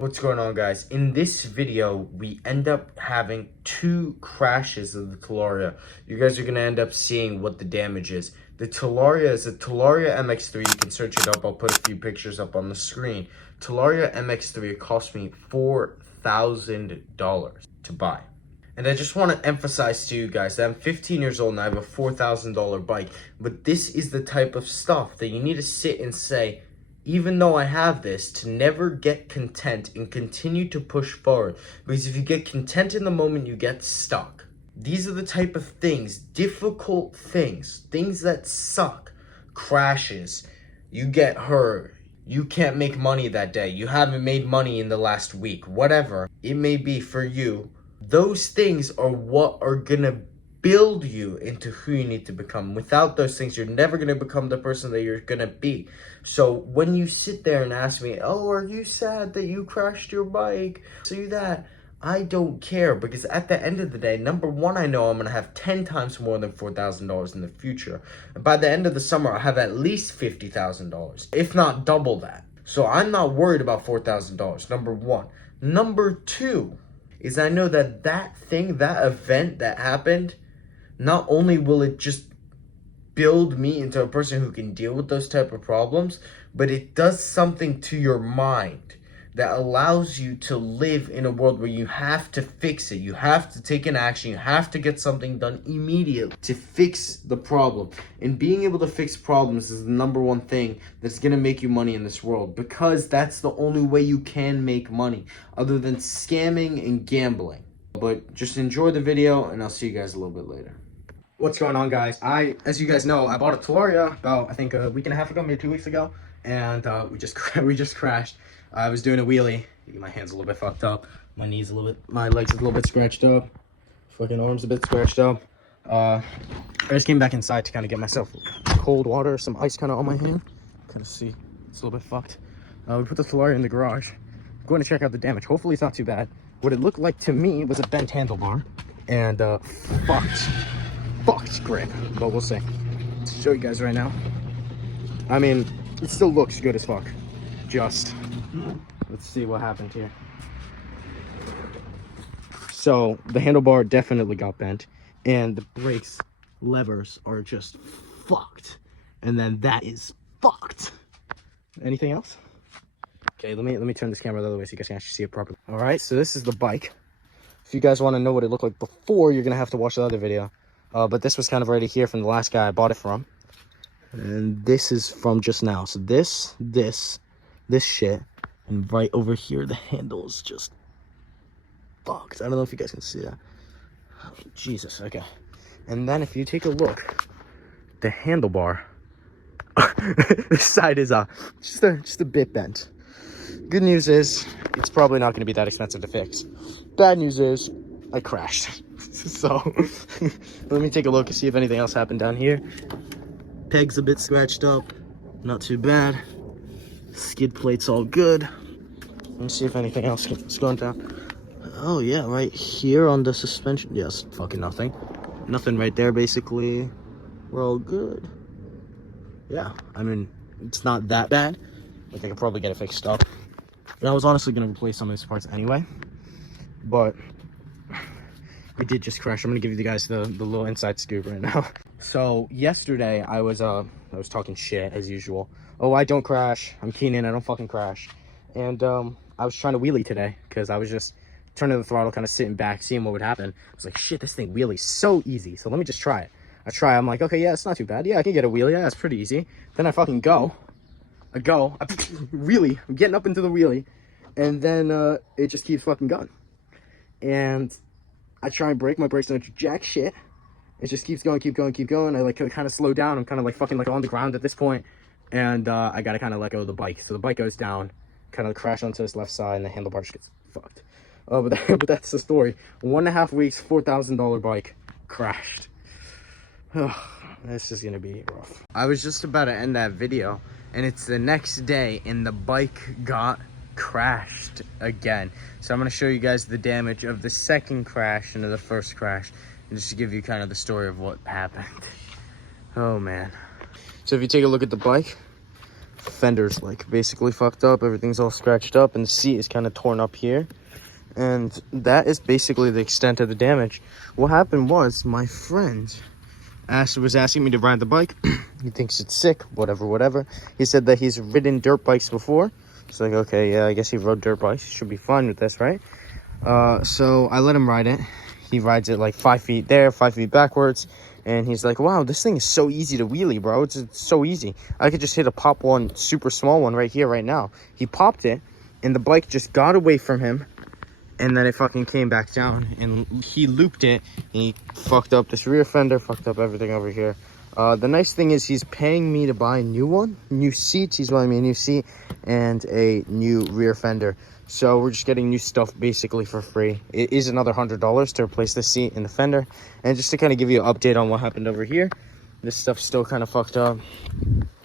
What's going on, guys? In this video, we end up having two crashes of the Talaria. You guys are going to end up seeing what the damage is. The Talaria is a Talaria MX3. You can search it up. I'll put a few pictures up on the screen. Talaria MX3, it cost me $4,000 to buy. And I just want to emphasize to you guys that I'm 15 years old and I have a $4,000 bike. But this is the type of stuff that you need to sit and say, even though I have this, to never get content and continue to push forward. Because if you get content in the moment, you get stuck. These are the type of things, difficult things that suck. Crashes, you get hurt, you can't make money that day, you haven't made money in the last week, whatever it may be for you. Those things are what are gonna build you into who you need to become. Without those things, you're never going to become the person that you're going to be. So when you sit there and ask me, oh, are you sad that you crashed your bike? See that? I don't care, because at the end of the day, number one, I know I'm going to have 10 times more than $4,000 in the future. And by the end of the summer, I'll have at least $50,000, if not double that. So I'm not worried about $4,000, number one. Number two is I know that thing, that event that happened, not only will it just build me into a person who can deal with those type of problems, but it does something to your mind that allows you to live in a world where you have to fix it. You have to take an action. You have to get something done immediately to fix the problem. And being able to fix problems is the number one thing that's going to make you money in this world, because that's the only way you can make money other than scamming and gambling. But just enjoy the video, and I'll see you guys a little bit later. What's going on, guys? As you guys know, I bought a Talaria about, I think, a week and a half ago, maybe 2 weeks ago, and we just crashed. I was doing a wheelie. My hand's a little bit fucked up. My knees a little bit, my legs a little bit scratched up. Fucking arms a bit scratched up. I just came back inside to kind of get myself cold water, some ice kind of on my hand. Kind of see, it's a little bit fucked. We put the Talaria in the garage. I'm going to check out the damage. Hopefully it's not too bad. What it looked like to me was a bent handlebar and fucked grip, but we'll see. Let's show you guys right now. I mean, it still looks good as fuck. Just let's see what happened here. So the handlebar definitely got bent, and the brakes levers are just fucked, and then that is fucked. Anything else? Okay, let me turn this camera the other way so you guys can actually see it properly. All right, so this is the bike. If you guys want to know what it looked like before, you're gonna have to watch the other video. But this was kind of already here from the last guy I bought it from. And this is from just now. So this shit. And right over here, the handle is just fucked. I don't know if you guys can see that. Oh, Jesus, okay. And then if you take a look, the handlebar, this side is just a bit bent. Good news is, it's probably not going to be that expensive to fix. Bad news is, I crashed. So let me take a look and see if anything else happened down here. Peg's a bit scratched up, not too bad. Skid plate's all good. Let me see if anything else is going down. Oh yeah, right here on the suspension. Yes, fucking nothing right there. Basically we're all good. Yeah, I mean, it's not that bad. I think I'll probably get it fixed up. And I was honestly gonna replace some of these parts anyway, but we did just crash. I'm gonna give you guys the little inside scoop right now. So yesterday I was talking shit as usual. Oh, I don't crash. I'm Keenan. I don't fucking crash. And I was trying to wheelie today because I was just turning the throttle, kind of sitting back, seeing what would happen. I was like, shit, this thing wheelies so easy. So let me just try it. I try. I'm like, okay, yeah, it's not too bad. Yeah, I can get a wheelie. Yeah, it's pretty easy. Then I fucking go. I wheelie. I'm getting up into the wheelie, and then it just keeps fucking going. And I try and brake, my brakes don't do jack shit. It just keeps going. I like kind of slow down. I'm kind of like fucking like on the ground at this point, and I gotta kind of let go of the bike. So the bike goes down, kind of crash onto this left side, and the handlebar just gets fucked. But that's the story. 1.5 weeks, $4,000 bike crashed. This is gonna be rough. I was just about to end that video, and it's the next day, and the bike got crashed again. So I'm going to show you guys the damage of the second crash and of the first crash, and just to give you kind of the story of what happened. Oh man. So if you take a look at the bike, fender's like basically fucked up. Everything's all scratched up, and the seat is kind of torn up here. And that is basically the extent of the damage. What happened was my friend was asking me to ride the bike. He thinks it's sick, whatever. He said that he's ridden dirt bikes before. It's like, okay, yeah, I guess he rode dirt bikes. He should be fine with this, right? So I let him ride it. He rides it like 5 feet there, 5 feet backwards. And he's like, wow, this thing is so easy to wheelie, bro. It's so easy. I could just hit a pop one, super small one right here, right now. He popped it, and the bike just got away from him. And then it fucking came back down, and he looped it, and he fucked up this rear fender, fucked up everything over here. The nice thing is he's paying me to buy a new one, new seats. He's buying me a new seat and a new rear fender. So we're just getting new stuff basically for free. It is another $100 to replace the seat and the fender. And just to kind of give you an update on what happened over here, this stuff's still kind of fucked up.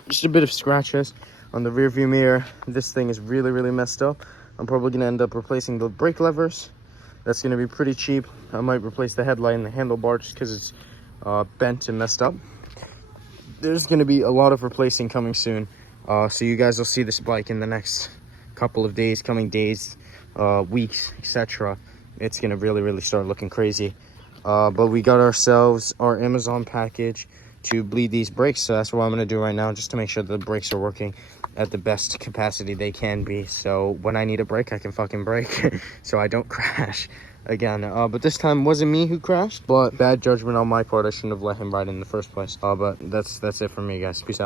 Just a bit of scratches on the rear view mirror. This thing is really messed up. I'm probably going to end up replacing the brake levers. That's going to be pretty cheap. I might replace the headlight and the handlebar just because it's bent and messed up. There's going to be a lot of replacing coming soon. So you guys will see this bike in the next couple of days, coming days, weeks, etc. It's going to really start looking crazy. But we got ourselves our Amazon package to bleed these brakes. So that's what I'm going to do right now, just to make sure the brakes are working at the best capacity they can be, so when I need a brake I can fucking brake so I don't crash again. But this time wasn't me who crashed, but bad judgment on my part. I shouldn't have let him ride in the first place. But that's it for me, guys. Peace out.